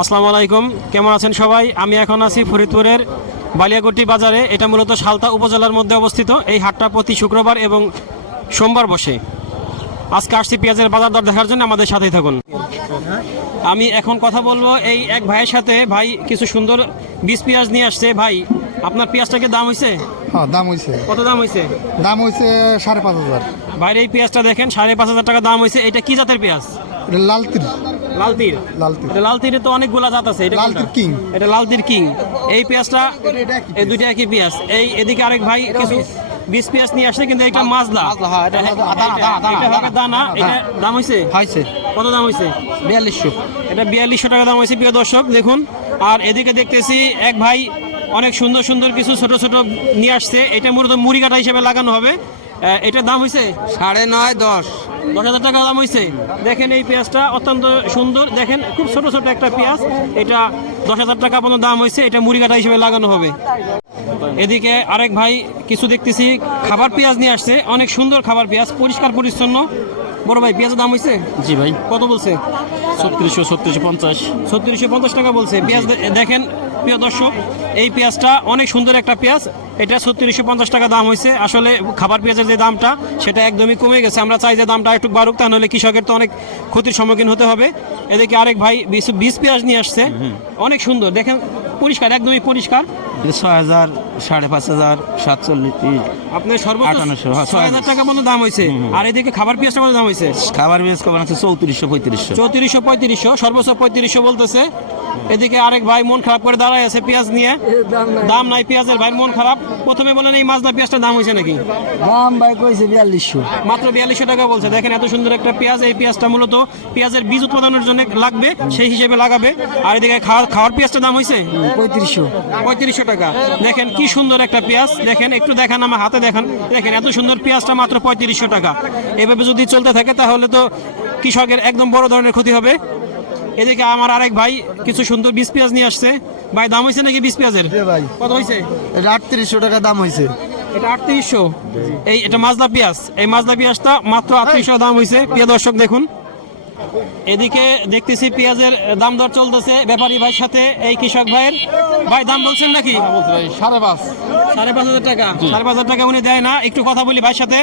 আসসালামু আলাইকুম। কেমন আছেন সবাই? আমি এখন আছি ফরিদপুরের বালিয়াকটি বাজারে। এটা মূলত সালতা উপজেলার মধ্যে অবস্থিত। এই হাটটা প্রতি শুক্রবার এবং সোমবার বসে। আজকে আসছি পেঁয়াজের বাজার দর দেখার জন্য। আমাদের সাথেই থাকুন। আমি এখন কথা বলব এই এক ভাইয়ের সাথে। ভাই কিছু সুন্দর বীজ পেঁয়াজ নিয়ে আসছে। ভাই আপনার পেঁয়াজটাকে দাম হয়েছে হ্যাঁ দাম হয়েছে কত দাম হয়েছে দাম হয়েছে সাড়ে পাঁচ হাজার। বাইরে এই পেঁয়াজটা দেখেন সাড়ে পাঁচ হাজার টাকা দাম হয়েছে এটা কি জাতের পেঁয়াজ? এটা লাল তীর। লাল তীর। লাল তীর। এটা লাল তীরে তো অনেকগুলা জাত আছে এটা লাল? তীর king। এটা লাল তীর কিং। এই পেঁয়াজটা এই দুইটা একই পেঁয়াজ। এই এদিকে আরেক ভাই কিছু বিশ পেঁয়াজ নিয়ে আসছে কিন্তু এটা মাজলা। এটা হবে দানা। এটা দাম হয়েছে হয়েছে কত দাম হয়েছে বিয়াল্লিশশো। এটা বিয়াল্লিশশো টাকা দাম হয়েছে প্রিয় দর্শক দেখুন। আর এদিকে দেখতেছি এক ভাই অনেক সুন্দর সুন্দর কিছু ছোট ছোট নিয়ে আসছে। এটা মূলত মুড়ি কাটা হিসেবে লাগানো হবে। এটার দাম হয়েছে সাড়ে নয় দশ। দশ হাজার টাকা দাম হয়েছে দেখেন এই পেঁয়াজটা অত্যন্ত সুন্দর। দেখেন খুব ছোট ছোট একটা পেঁয়াজ। এটা দশ হাজার টাকা পর্যন্ত দাম হয়েছে এটা মুড়ি কাটা হিসেবে লাগানো হবে। এদিকে আরেক ভাই কিছু দেখতেছি। খাবার পেঁয়াজ নিয়ে আসছে। অনেক সুন্দর খাবার পেঁয়াজ। পরিষ্কার পরিচ্ছন্ন। বড় ভাই পেঁয়াজের দাম হয়েছে জি ভাই। কত বলছে? ছত্রিশশো ছত্রিশশো পঞ্চাশ। ছত্রিশশো পঞ্চাশ টাকা বলছে। পেঁয়াজ দেখেন প্রিয় দর্শক এই পেঁয়াজটা অনেক সুন্দর একটা পেঁয়াজ। এটা ছত্রিশশো পঞ্চাশ টাকা দাম হয়েছে। আসলে খাবার পেঁয়াজের যে দামটা সেটা একদমই কমে গেছে। আমরা চাই যে দামটা একটু বাড়ুক তা নাহলে কৃষকের তো অনেক ক্ষতির সম্মুখীন হতে হবে। এদিকে আরেক ভাই বিশ- বিশ পেঁয়াজ নিয়ে আসছে। অনেক সুন্দর। দেখেন পরিষ্কার একদমই পরিষ্কার। ছয় হাজার সাড়ে পাঁচ হাজার সাতচল্লিশ আপনার সর্বোচ্চ হ্যাঁ, ছয় হাজার টাকা পর্যন্ত দাম হয়েছে। আর এদিকে খাবার পেঁয়াজটা কত দাম হয়েছে? খাবার পেঁয়াজ কমান আছে চৌত্রিশশো পঁয়ত্রিশশো। চৌত্রিশশো পঁয়ত্রিশশো সর্বোচ্চ পঁয়ত্রিশশো বলতেছে। এদিকে আরেক ভাই মন খারাপ করে দাঁড়ায় আছে পেঁয়াজ নিয়ে। দাম নাই পেঁয়াজের ভাই মন খারাপ। প্রথমে বলেন এই মাজলা পেঁয়াজটার দাম হয়েছে নাকি? দাম ভাই কইছে বিয়াল্লিশশো। মাত্র বিয়াল্লিশশো টাকা বলছে। দেখেন এত সুন্দর একটা পেঁয়াজ এই পেঁয়াজটা মূলত পেঁয়াজের বীজ উৎপাদনের জন্য লাগবে সেই হিসেবে লাগাবে। আর এদিকে খাওয়া খাওয়ার পেঁয়াজটার দাম হয়েছে? পঁয়ত্রিশশো। পঁয়ত্রিশশো টাকা। দেখেন কি সুন্দর একটা পেঁয়াজ। দেখেন একটু দেখান আমার হাতে দেখান। দেখেন এত সুন্দর পেঁয়াজটা মাত্র পঁয়ত্রিশশো টাকা। এভাবে যদি চলতে থাকে তাহলে তো কৃষকের একদম বড় ধরনের ক্ষতি হবে। এদিকে আমার আরেক ভাই কিছু সুন্দর বীজ পেঁয়াজ নিয়ে আসছে। ভাই দাম হয়েছে নাকি বীজ পেঁয়াজের? ভাই। কত হয়েছে এটা আটত্রিশশো টাকা দাম হয়েছে এটা আটত্রিশশো। এই এটা মাজলা পেঁয়াজ। এই মাজলা পেঁয়াজটা মাত্র আটত্রিশশো দাম হয়েছে প্রিয় দর্শক দেখুন। এদিকে দেখতেছি পেঁয়াজের দাম দর চলতেছে। ব্যাপারী ভাইয়ের সাথে এই কৃষক ভাইয়ের। ভাই দাম বলছেন নাকি? সাড়ে পাঁচ। সাড়ে পাঁচ হাজার টাকা। সাড়ে পাঁচ হাজার টাকা উনি দেয় না। একটু কথা বলি ভাইয়ের সাথে।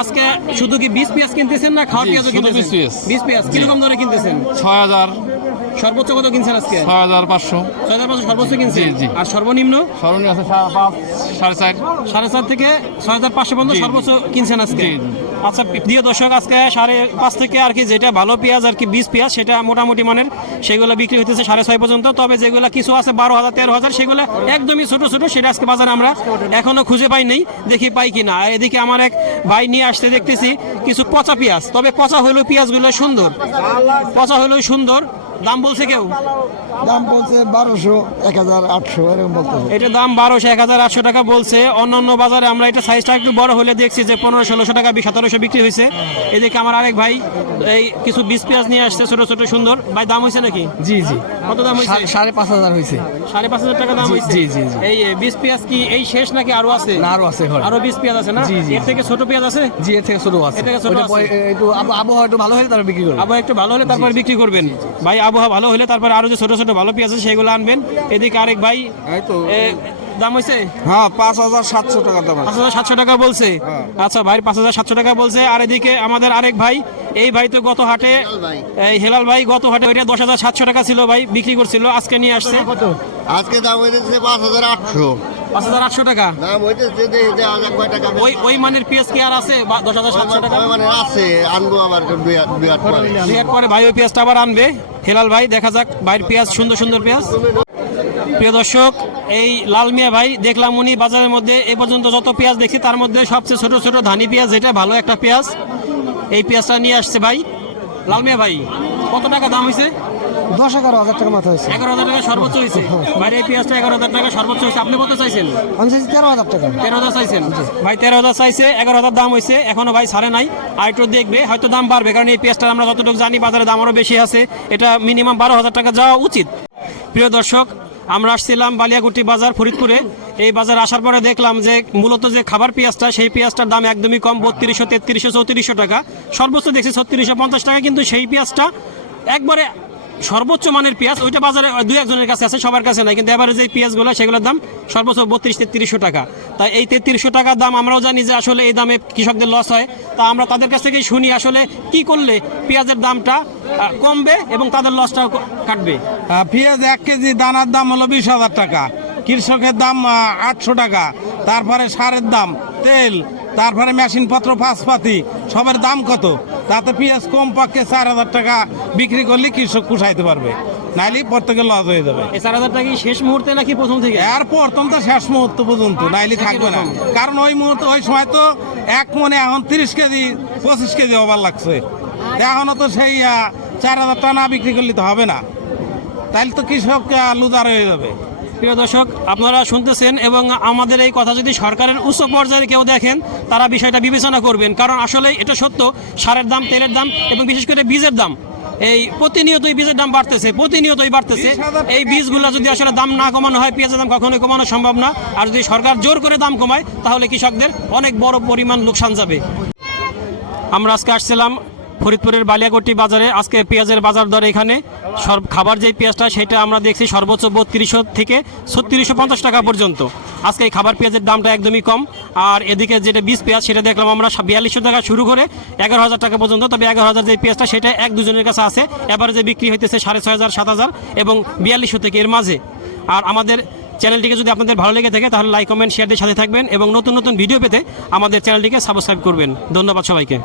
আজকে শুধু কি বিশ পেঁয়াজ কিনতেছেন না খাওয়ার পেঁয়াজও কিনতেছেন। বিশ পেঁয়াজ। কীরকম দরে কিনতেছেন? ছয় হাজার। সর্বোচ্চ কত কিনছেন আজকে? ছয় হাজার পাঁচশো। ছয় হাজার পাঁচশো সর্বোচ্চ কিনছেন। আর সর্বনিম্ন? সর্বনিম্ন সাড়ে চার। সাড়ে চার থেকে ছয় হাজার পাঁচশো পর্যন্ত। সর্বোচ্চ কিনছেন আজকে। আচ্ছা প্রিয় দর্শক, আজকে সাড়ে পাঁচ থেকে আর কি যেটা ভালো পেঁয়াজ আর কি বিশ পেঁয়াজ, সেটা মোটামুটি মানের, সেগুলো বিক্রি হতেছে সাড়ে ছয় পর্যন্ত। তবে যেগুলো কিছু আছে বারো হাজার, তেরো হাজার, সেগুলো একদমই ছোট ছোট, সেটা আজকে বাজারে আমরা এখনও খুঁজে পাই নেই, দেখি পাই কি না এদিকে আমার এক ভাই নিয়ে আসতে দেখতেছি কিছু পচা পেঁয়াজ। তবে পচা হলেও পেঁয়াজগুলো সুন্দর, পচা হলেও সুন্দর। দাম বলছে কেউ? দাম বলছে বারোশো এক হাজার আটশো এরকম বলতে এটার দাম বারোশো এক হাজার আটশো টাকা বলছে। অন্যান্য বাজারে আমরা এটা সাইজটা একটু বড় হলে দেখছি যে পনেরো ষোলোশো টাকা সতেরোশো বিক্রি হয়েছে। এদিকে আমার আরেক ভাই এই কিছু বিশ পেঁয়াজ নিয়ে আসছে ছোট ছোট সুন্দর। ভাই দাম হয়েছে নাকি? জি জি। কত দাম হয়েছে? সাড়ে পাঁচ হাজার হয়েছে। সাড়ে পাঁচ হাজার টাকা দাম হয়েছে। জি, জি। এই বিষ পেঁয়াজ কি এই শেষ নাকি আরও আছে? না আরও আছে আরও বিষ পেঁয়াজ আছে না? এর থেকে ছোট পেঁয়াজ আছে? জি এর থেকে ছোট আছে। থেকে ছোট। একটু আবহাওয়া একটু ভালো হলে তারপর বিক্রি করবেন আবহাওয়া একটু ভালো হলে তারপর বিক্রি করবেন। ভাই আবহাওয়া ভালো হলে তারপর আরও যে ছোট ছোট ভালো পেঁয়াজ আছে সেগুলো আনবেন। এদিকে আরেক ভাই এই তো। দাম হয়েছে হ্যাঁ পাঁচ হাজার সাতশো টাকা দাম পাঁচ হাজার সাতশো টাকা বলছে। আচ্ছা ভাই পাঁচ হাজার সাতশো টাকা বলছে। আর এদিকে আমাদের আরেক ভাই এই ভাই তো গত হাটে এই হেলাল ভাই গত হাটে ওইটা দশ হাজার সাতশো টাকা ছিল ভাই বিক্রি করছিল আজকে নিয়ে আসছে। আজকে দাম হইতেছে পাঁচ হাজার আটশো। পাঁচ হাজার আটশো টাকা? দাম হইতেছে দেখি যে হাজার কয় টাকা ওই ওই মানের পিএস কি আর আছে? বা- দশ হাজার সাতশো টাকা? মানে আছে আনব আবার দুই হাত- পরে। পরে ভাই ওই পেঁয়াজটা আবার আনবে। হেলাল ভাই দেখা যাক ভাইয়ের পেঁয়াজ সুন্দর সুন্দর পেঁয়াজ। প্রিয় দর্শক এই লাল মিয়া ভাই দেখলাম উনি বাজারের মধ্যে এ পর্যন্ত যত পেঁয়াজ দেখছি তার মধ্যে সবচেয়ে ছোট ছোট ধানি পেঁয়াজ যেটা ভালো একটা পেঁয়াজ। এই পেঁয়াজটা নিয়ে আসছে ভাই। লাল মিয়া ভাই কত টাকা দাম হয়েছে দশ এগারো হাজার টাকা মাথা হয়েছে। এগারো হাজার টাকা সর্বোচ্চ হয়েছে ভাই এই পেঁয়াজটা এগারো হাজার টাকা সর্বোচ্চ হয়েছে আপনি কত চাইছেন? আমি চাইছি তেরো হাজার টাকা। তেরো হাজার চাইছেন? ভাই তেরো হাজার চাইছে এগারো হাজার দাম হয়েছে এখনও ভাই ছাড়ে নাই। আর একটু দেখবে হয়তো দাম বাড়বে কারণ এই পেঁয়াজটা আমরা যতটুকু জানি বাজারে দাম আরও বেশি আছে। এটা মিনিমাম বারো হাজার টাকা যাওয়া উচিত। প্রিয় দর্শক আমরা আসছিলাম বালিয়াগুটি বাজার ফরিদপুরে। এই বাজার আসার পরে দেখলাম যে মূলত যে খাবার পেঁয়াজটা, সেই পেঁয়াজটার দাম একদমই কম, বত্রিশশো, তেত্রিশশো, চৌত্রিশশো টাকা। সর্বোচ্চ দেখছি ছত্রিশশো পঞ্চাশ টাকা, কিন্তু সেই পেঁয়াজটা একবারে সর্বোচ্চ মানের পেঁয়াজ, ওইটা বাজারে দুই একজনের কাছে আছে, সবার কাছে নাই, কিন্তু এবারে যে পেঁয়াজগুলো, সেগুলোর দাম সর্বোচ্চ বত্রিশ তেত্রিশশো টাকা। তাই এই তেত্রিশশো টাকার দাম আমরাও জানি যে আসলে এই দামে কৃষকদের লস হয়। তা আমরা তাদের কাছ থেকে শুনি আসলে কি করলে পেঁয়াজের দামটা কমবে এবং তাদের লসটা কাটবে। পেঁয়াজ এক কেজি দানার দাম হলো বিশ হাজার টাকা, কৃষকের দাম আটশো টাকা, তারপরে সারের দাম, তেল তারপরে মেশিনপত্র ফাঁসপাতি সবের দাম কত? তাতে পেঁয়াজ কম পক্ষে চার হাজার টাকা বিক্রি করলে কৃষক কুষাইতে পারবে। নাইলে প্রত্যেকে লস হয়ে যাবে। এই চার হাজার টাকা কি শেষ মুহূর্তে নাকি প্রথম থেকে? আর প্রথম তো শেষ মুহূর্ত পর্যন্ত নাইলে থাকবে না। কারণ ওই মুহূর্তে ওই সময় তো এক মনে এখন তিরিশ কেজি পঁচিশ কেজি হবার লাগছে। এখনও তো সেই চার হাজার টাকা না বিক্রি করলে তো হবে না। তাইলে তো কৃষক লুজার হয়ে যাবে। প্রিয় দর্শক, আপনারা শুনতেছেন এবং আমাদের এই কথা যদি সরকারের উচ্চ পর্যায়ে কেউ দেখেন, তারা বিষয়টা বিবেচনা করবেন। কারণ আসলে এটা সত্য, সারের দাম, তেলের দাম এবং বিশেষ করে বীজের দাম। এই প্রতিনিয়তই বীজের দাম বাড়তেছে, প্রতিনিয়তই বাড়তেছে। এই বীজগুলো যদি আসলে দাম না কমানো হয়, পেঁয়াজের দাম কখনোই কমানো সম্ভব না। আর যদি সরকার জোর করে দাম কমায়, তাহলে কৃষকদের অনেক বড় পরিমাণ লোকসান যাবে। আমরা আজকে আসছিলাম ফরিদপুরের বালিয়াকোটি বাজারে আজকে পেঁয়াজের বাজার দর এখানে। সর্ব খাবার যে পেঁয়াজটা, সেটা আমরা দেখছি সর্বোচ্চ বত্রিশশো থেকে ছত্রিশশো পঞ্চাশ টাকা পর্যন্ত। আজকে এই খাবার পেঁয়াজের দামটা একদমই কম। আর এদিকে যেটা বিষ পেঁয়াজ, সেটা দেখলাম আমরা বিয়াল্লিশশো টাকা শুরু করে এগারো হাজার টাকা পর্যন্ত। তবে এগারো হাজার যে পেঁয়াজটা, সেটা এক দুজনের কাছে আছে। এবারে যে বিক্রি হইতেছে সাড়ে ছয় হাজার, সাত হাজার এবং বিয়াল্লিশশো থেকে এর মাঝে। আর আমাদের চ্যানেলটিকে যদি আপনাদের ভালো লেগে থাকে, তাহলে লাইক, কমেন্ট, শেয়ার দিয়ে সাথে থাকবেন এবং নতুন নতুন ভিডিও পেতে আমাদের চ্যানেলটিকে সাবস্ক্রাইব করবেন। ধন্যবাদ সবাইকে।